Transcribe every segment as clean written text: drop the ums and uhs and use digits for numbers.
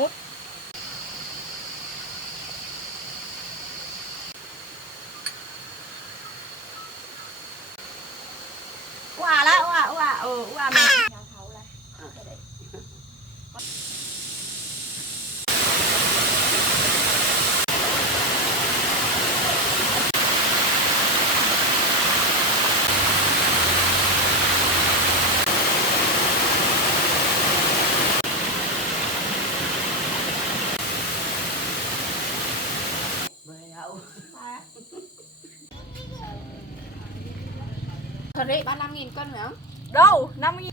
มุดว่าละว่าว่าแม่thật đấy 35.000 cân phải không? Đâu 5.000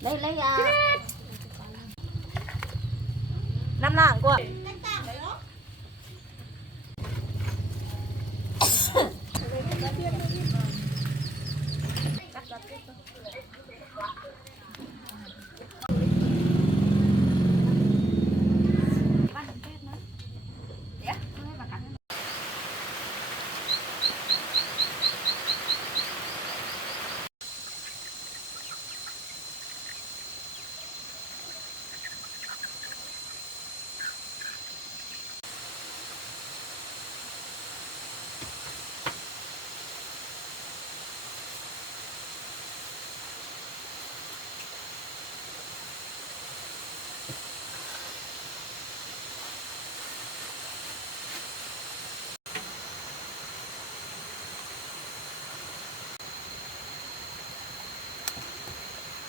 lấy 5 lạng của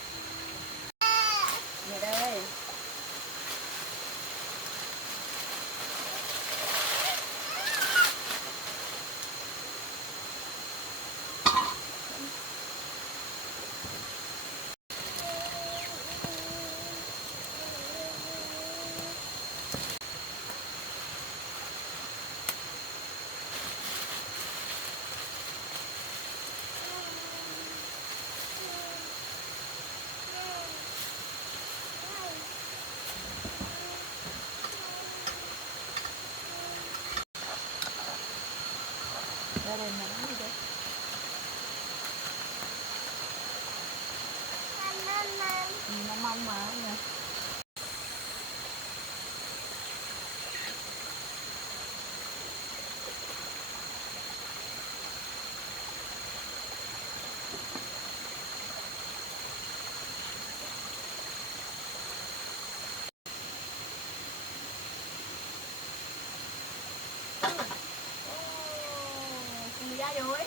đây đây nóng đi đây nó mong mà nha ra rồi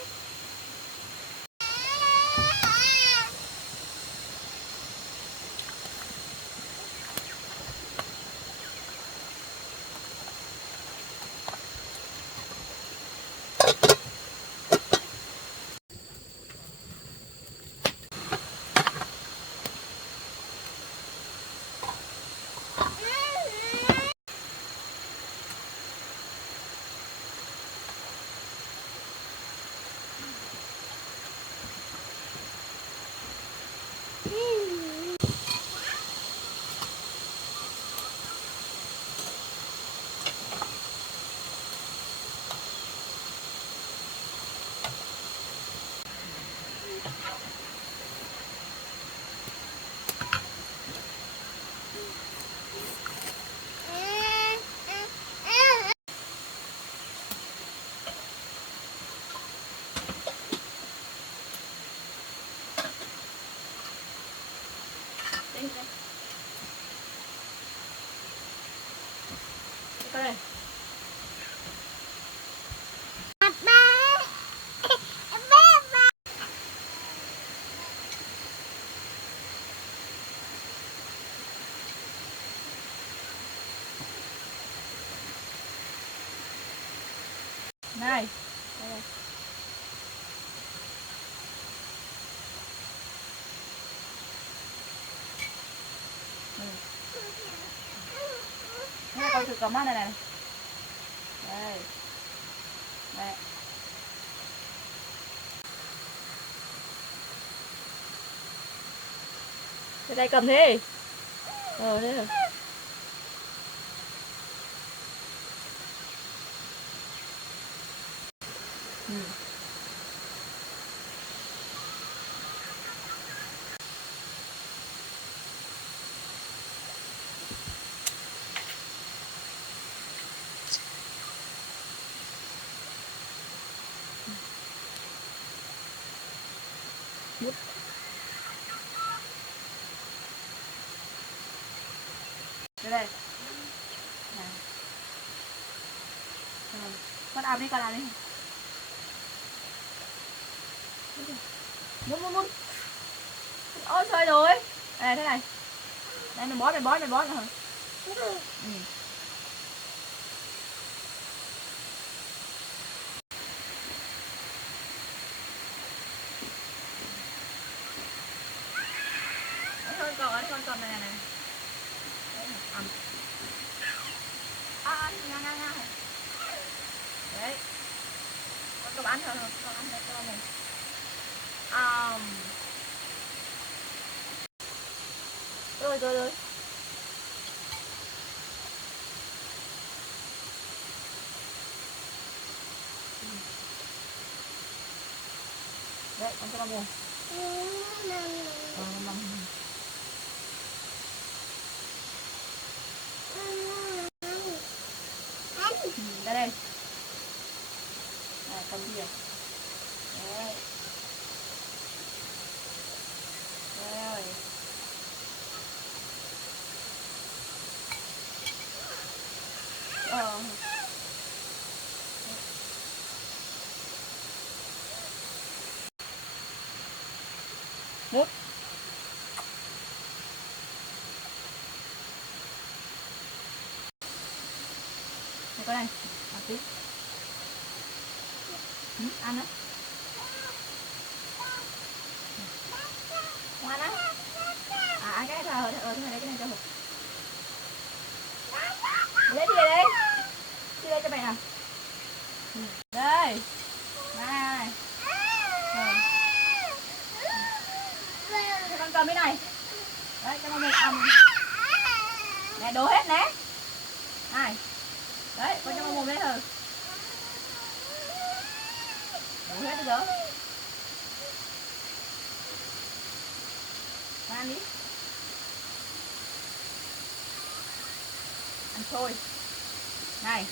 đây này đây. Đây coi thử có mắt này này đây đây cái tay cầm thế thế rồi Mút. Đây. Con ao đi, con ao đi. Muốn. Ôi trời rồi. Đây thế này. Đây mày bó rồi. Ừ. Con còn này. Ngang. Đấy. Con bán thôi, con ăn đấy cho mình. Rồi. Đấy, con cho con mua. Đây. Này, cầm thìa. Đấy. Rồi. Mút. Đây con này, ăn tí. Ăn đấy. Ngoan á. Ăn cái này thôi, thôi lấy cái này cho Hùng. Lấy thìa đây. Thìa đây cho mẹ nào. Đây. Này. Cho con cầm cái này. Đấy, cho con một nè, đổ hết nè. Này. Đấy, con cho con một đấy thử. Đổ hết được. Ăn đi. Ăn thôi. Này.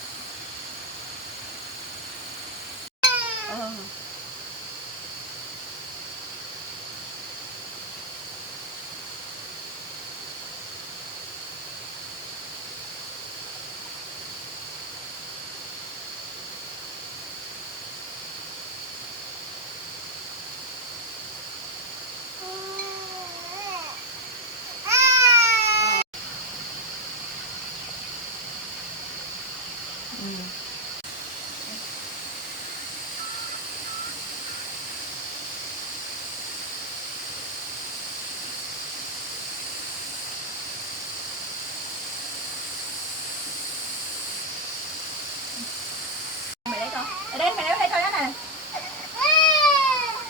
Mày lấy cho. Ở đây, mày lấy đây cho nhá này.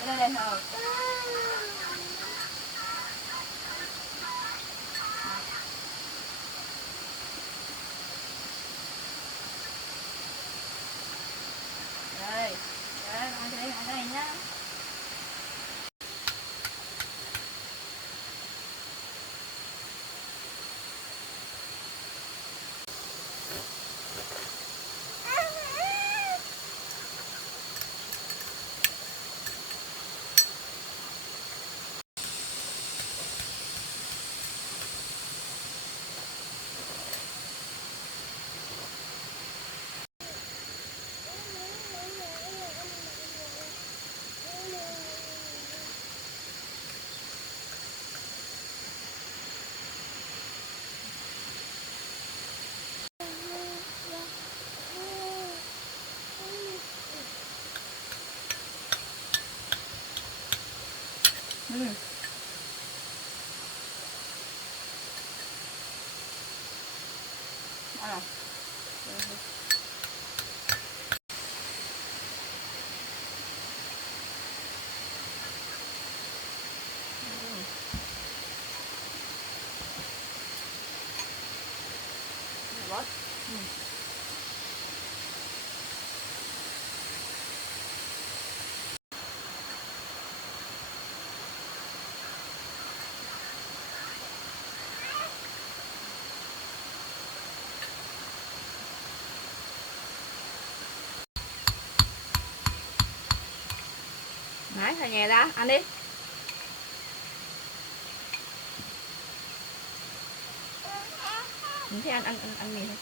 Đây. Đây, ăn cái này nhá. Đấy, thằng nhà ra, ăn đi. mình thấy ăn mì thôi.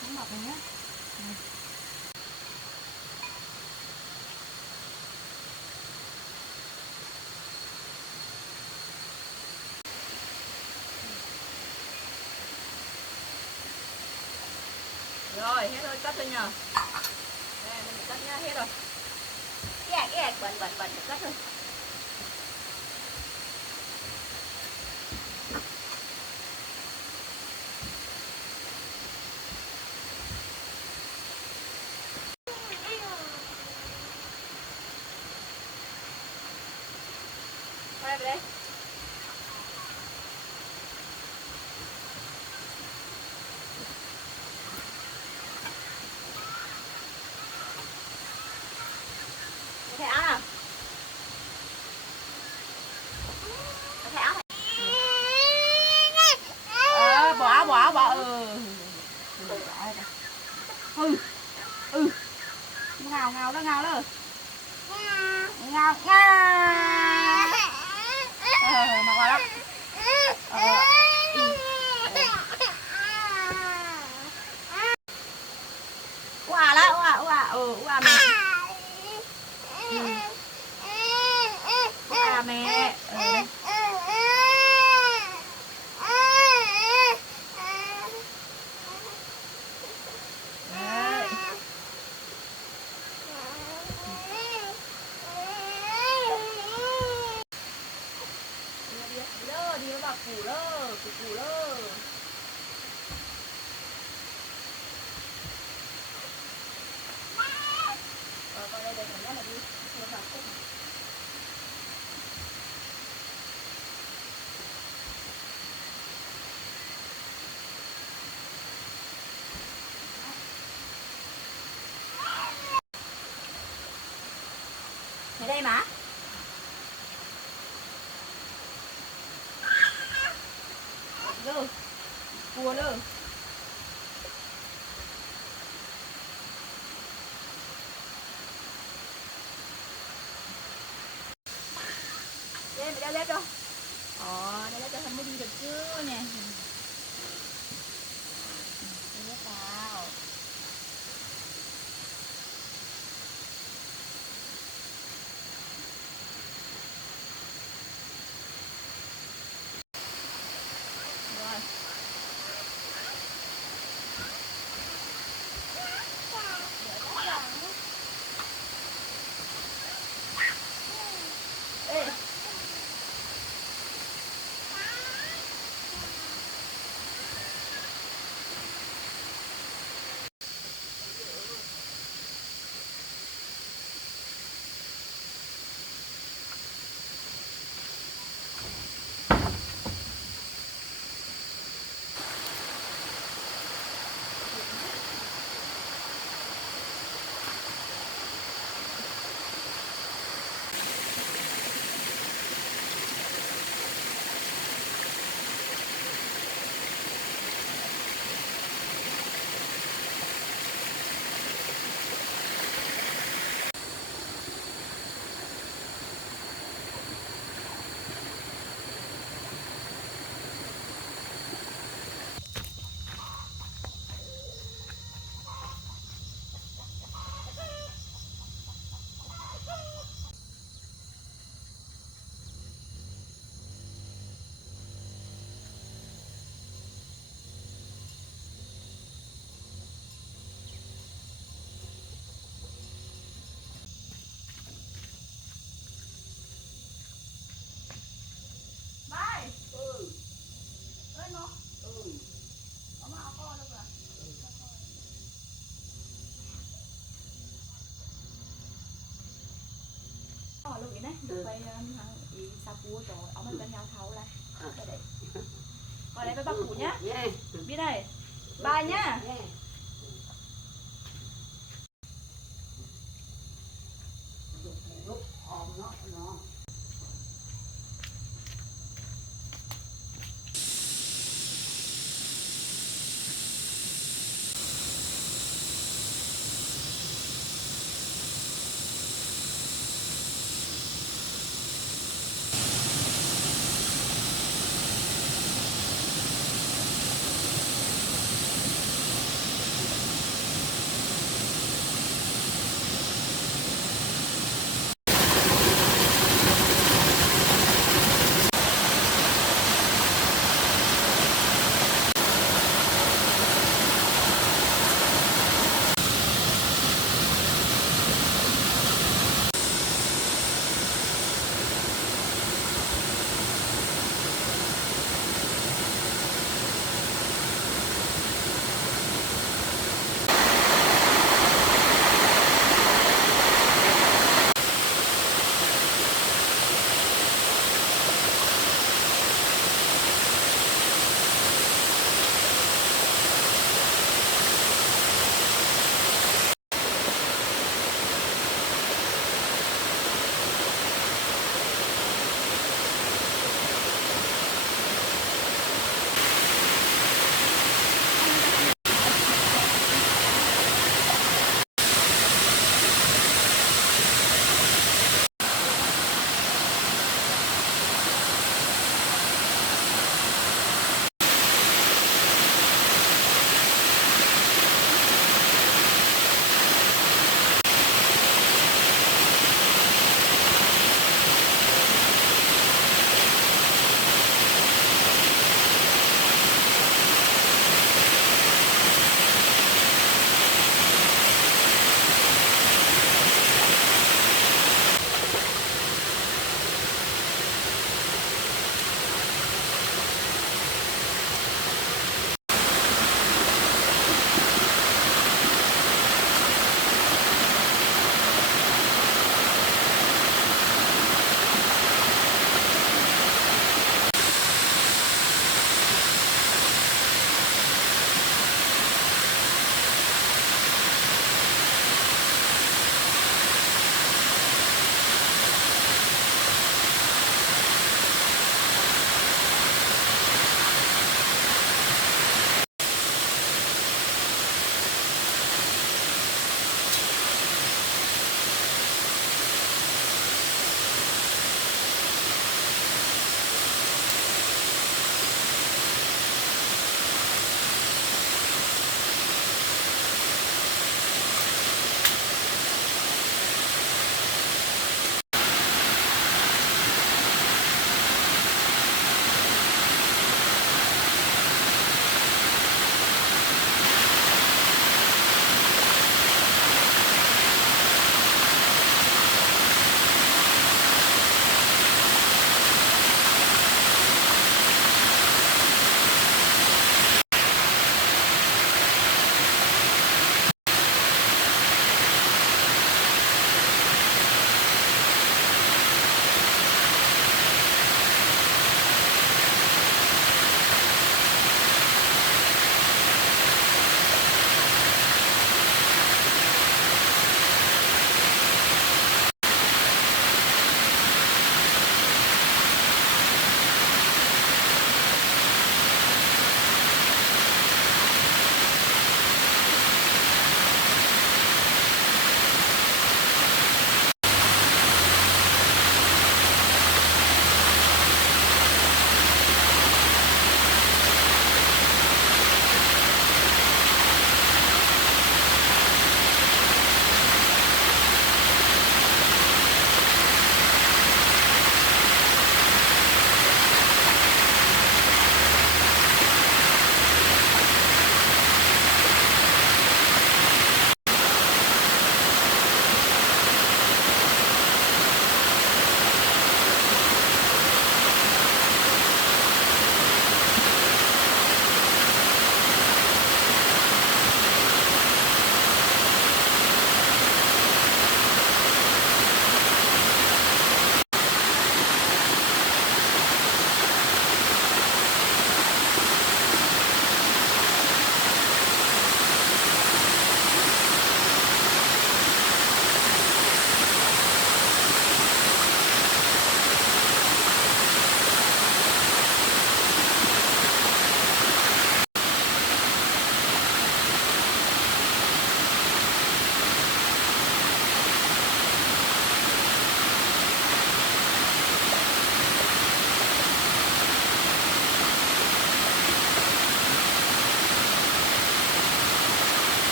Không mập này nhé. Rồi hết rồi, cắt thôi nhờ. Đây mình cắt nhá, hết rồi. Bẩn cắt thôi. Quay về đây. Thẻ áo nào. Thẻ áo này. Bỏ ngào đó ngào. Mặc vào đó. Mẹ. Mẹ. Đi nó vào củ lơ. Vào đây để thằng là đi. Nó vào củ. Thế đây mà. Lơ. Cua lơ. Đây, đeo dép cho. Đeo dép cho thằng mới đi được chứ nè. Đeo dép vào. Rồi. Ê. Được quay sapu cho ông ấy bên nhau thâu lại. Đây. Vào đây với bác cụ nhá. Biết đây. Ba nhá.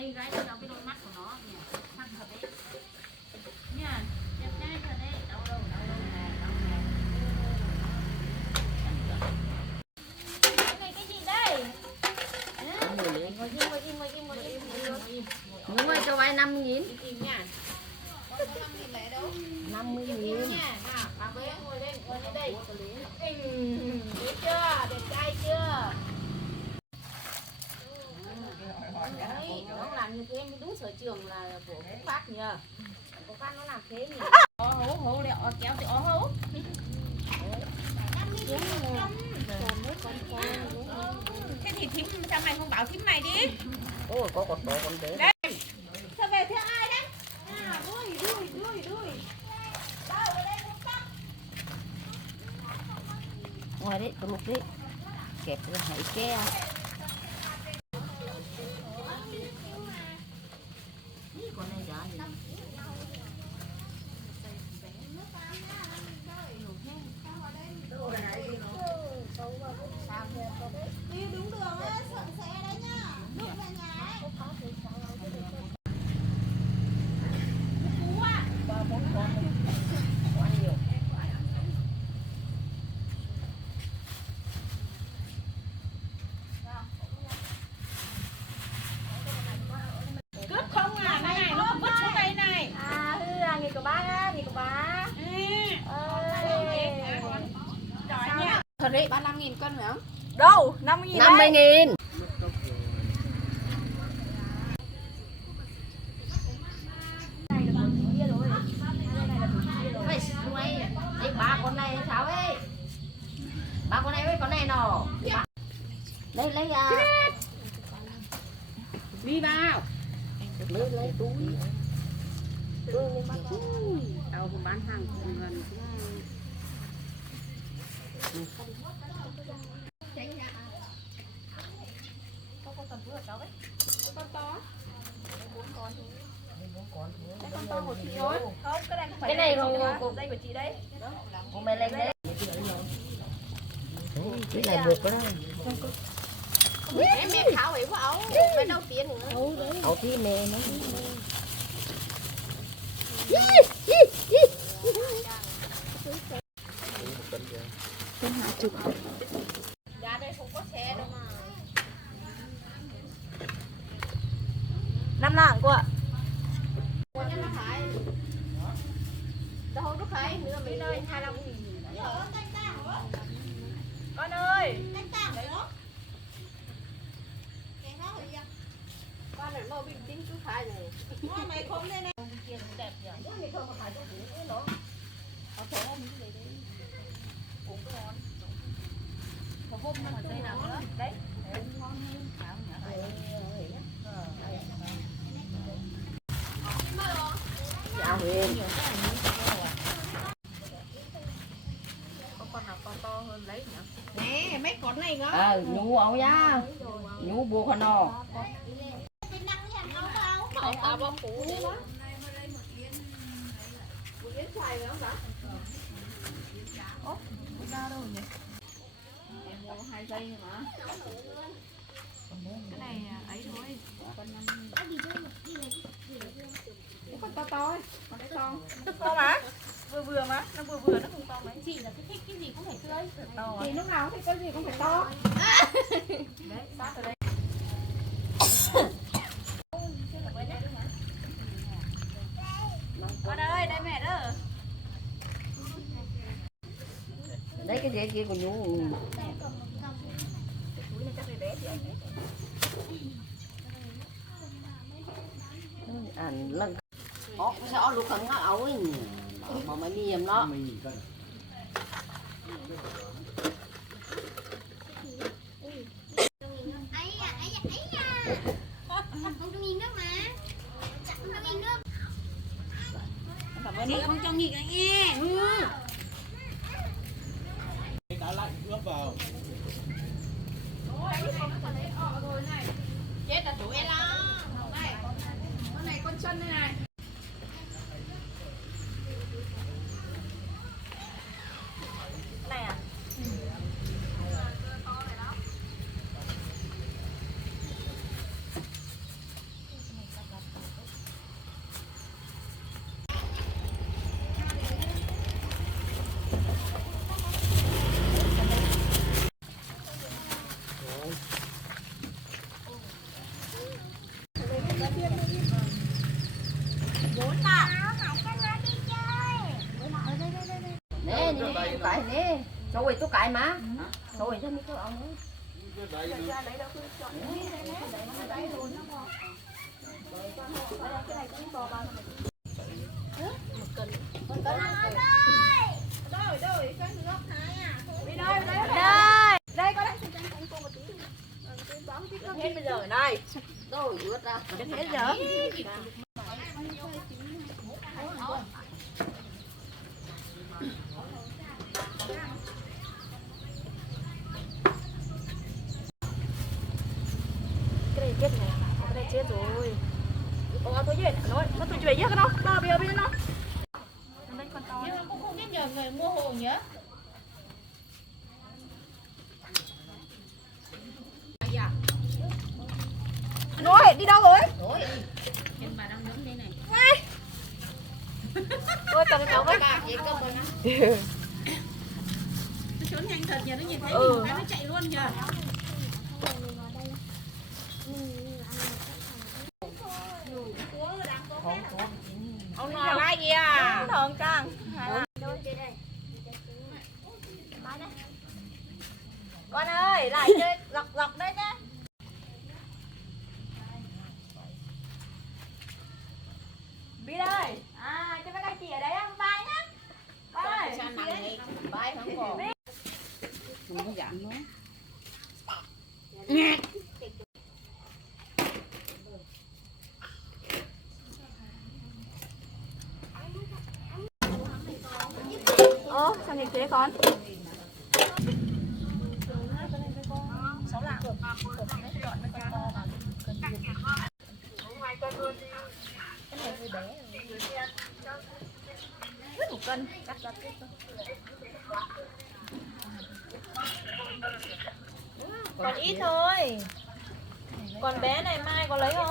đây gái cho nó cái đôi mắt của nó nhỉ, sắc thật đấy, nha, đẹp trai thật đấy, đau đâu nè, Cái này cái gì đây? Đúng rồi, cho vay 50.000. Im nha. 50.000. Bà bé ngồi lên đây. Đẹp chưa? Đẹp trai chưa? Đấy, nó làm như thế mới đúng sở trường là của Phúc Phát nhờ. Phúc Phát nó làm thế nhỉ? Hố để kéo thì hố. Thế thì thím sao mày không bảo thím mày đi? Ôi, có con bò con bé. Đây. Sao về theo ai đấy? À, đuôi. Đâu ở đây Phúc Phát. Ngoài đấy, tôi lục đấy. Kẹp cái hãy ke. Con này giá gì? Đi đúng đường á, sợ xe đấy nhá. Lúc về nhà ấy. Cú à. Cướp không à, này nó vứt xuống đây này. À, nghề của bác á, nghề của bác. Giỏi nha. Thật đấy, 35.000 cân phải không? Đâu, 50.000 đấy. 50.000. Đấy, ba con này sao ấy? Ba con này với con này nọ. Đây lấy ra. Đi vào. Lấy túi. Tao không bán hàng gần. Con cần thú hả cháu đấy? Con to. 4 con thôi. 4 con thôi. Cái con to của chị thôi. Không, cái này không phải. Cái này của dây của chị đấy. Của mày lên đấy. Cái này buộc đó. Mẹ khảo ấy của ấu. Mẹ đâu tiền nữa. Ấu thì mẹ nó. Dạ đây không có xe đâu mà. 5 lạng cô ạ. Đâu có khai nữa mình ơi 25.000. Con ơi. Con này mau bình tĩnh cứ khai rồi. Mày không lên đây. Đẹp nhỉ. Mày không mà khai cho đủ nó. Có thể là những cái đấy. Cũng ngon. Có hôm nó dây nào nữa. Đấy. Đấy ngon hơn. Cháo nhỉ. Chào Huyền. Có con nào con to hơn lấy nhỉ? Nè, mấy con này đó. Nhú ấu nhá. Nhú buộc con nọ. À, bông phụ đấy đó. Một yến xoài phải không đó? Ố, ra đâu nhỉ? Em mua 2 giây mà. Cái này ấy thôi. Con to to ấy, con cái con. To mà. Vừa mà, nó vừa nó không to mấy. Chị là cái thích cái gì cũng phải tươi. Thì lúc nào cũng thích cái gì cũng phải to. Đấy, sát ở đây. Con ơi, đây mẹ đó. Đấy cái dễ kia của Nhú. Cái túi này chắc phải bé chị anh ấy. Lần sao lúc khẩn nó ấu ấy nhỉ? Mà mấy miềm đó. Chị không cho nghỉ cái nghe. Đã lạnh ướp vào. Chết là tụi em đó. Con này con chân đây này. Này à? Xôi tôi cãi má. Xôi cho mấy cái ông ấy. Đấy, ra lấy đâu cứ chọn đấy luôn đó không? Cái này cũng to bao nhiêu? Một cân. Đôi cái gốc thái à. Đi đây, đây có đấy. Hết bây giờ này. Rồi ướt ra. Hết giờ. Cái này chết này, cái này chết rồi. Ủa tôi về nói, nó tôi về cái nó, bây giờ nó. Nhưng mà cũng không biết nhờ người mua hồ nhớ. Nói đi đâu rồi? Rồi. Em bà đang đứng đây này. Ôi cầm cháu với. Vậy cơ mà nó. Nó trốn nhanh thật nhờ, nó nhìn thấy Ừ. mình cái nó chạy luôn nhờ. Ông nói ai kìa? Thằng Trang. Con ơi, lại chơi dọc đấy nhá. Bi ơi, cho mấy các chị ở đấy không? Bye nhá. Bye. Sao nằm vậy? Bye không còn. Không có giảm nữa. Ơ, sao nghịch thế con? Một cân, cắt ra tiếp thôi. Còn ít thôi. Còn bé này mai có lấy không?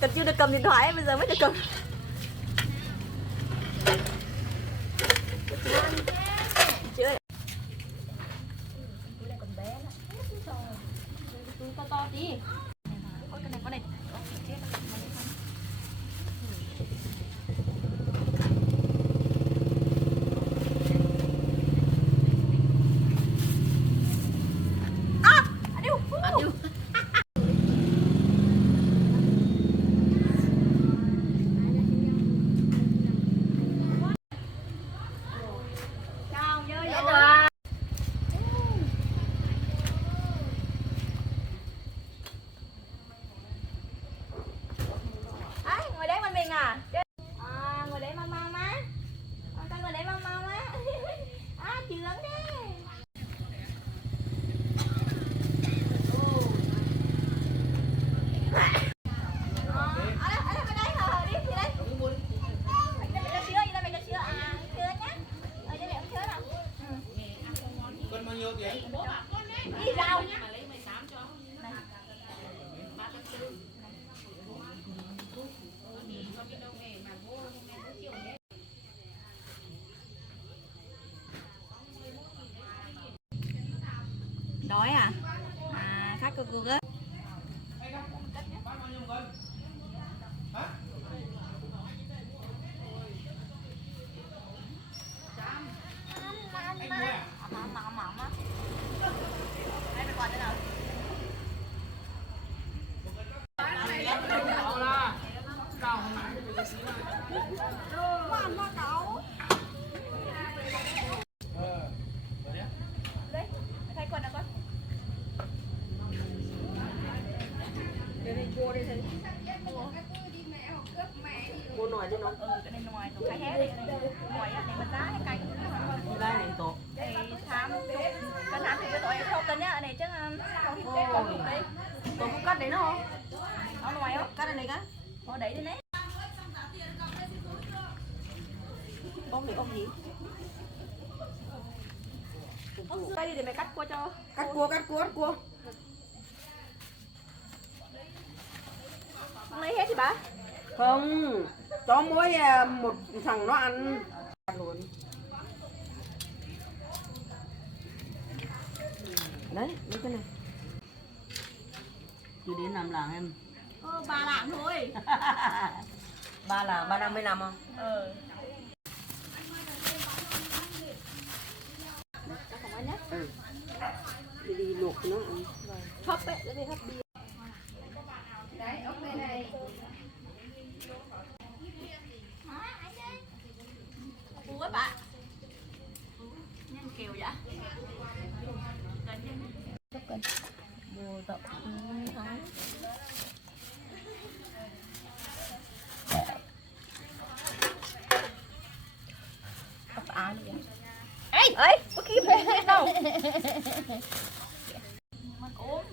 Cần chưa được cầm điện thoại bây giờ mới được cầm. Chưa. Túi này còn bé lắm. Túi to tí. Ôi cái này con này. Chết rồi. Ngồi đấy mình à? Ngồi đấy mau mau má. Con ngồi đấy mau mau má. Chướng đấy. Ở đây hả? Đi đây. Mày cho sữa, mày cho sữa. Sữa nhá. Ở đây mẹ uống sữa nào. cân bao nhiêu tiền? Đi rau. Đói à? Khách của cô á. Bán bao nhiêu một cân? Hả? Anh mua à? Mỏng á. Đây mày còn thế nào? Đấy, thay quần nào con? Cô nói cho nó. Cái này ngoài nó khai hết đây. Ngoài này mà giá hay cay. Đây này tổ. Đây thám thì cái tội không cân nhá, này chắc không thịt tết không đấy. Tổ có cắt đấy nó không? Ở ngoài không? Cắt này cá. Ở đấy đấy. Ôm để ôm gì? Đây đi để mày cắt cua cho. Cắt cua. Không lấy hết thì bà? Không, cho mỗi một thằng nó ăn luôn. Đấy, như thế này. Chưa đến 5 lạng em. 3 lạng thôi. 3 lạng, 3 năm mới làm không? ดีๆหนกเนาะ ชอบเป๊ะเลยครับดี Đấy, ốc bên này. Cú quá bạn. Nhân kiều vậy? Bồ tập thắng. Tập á đi vậy. Ê, ơi, có kiếm hết đâu. Mà ốm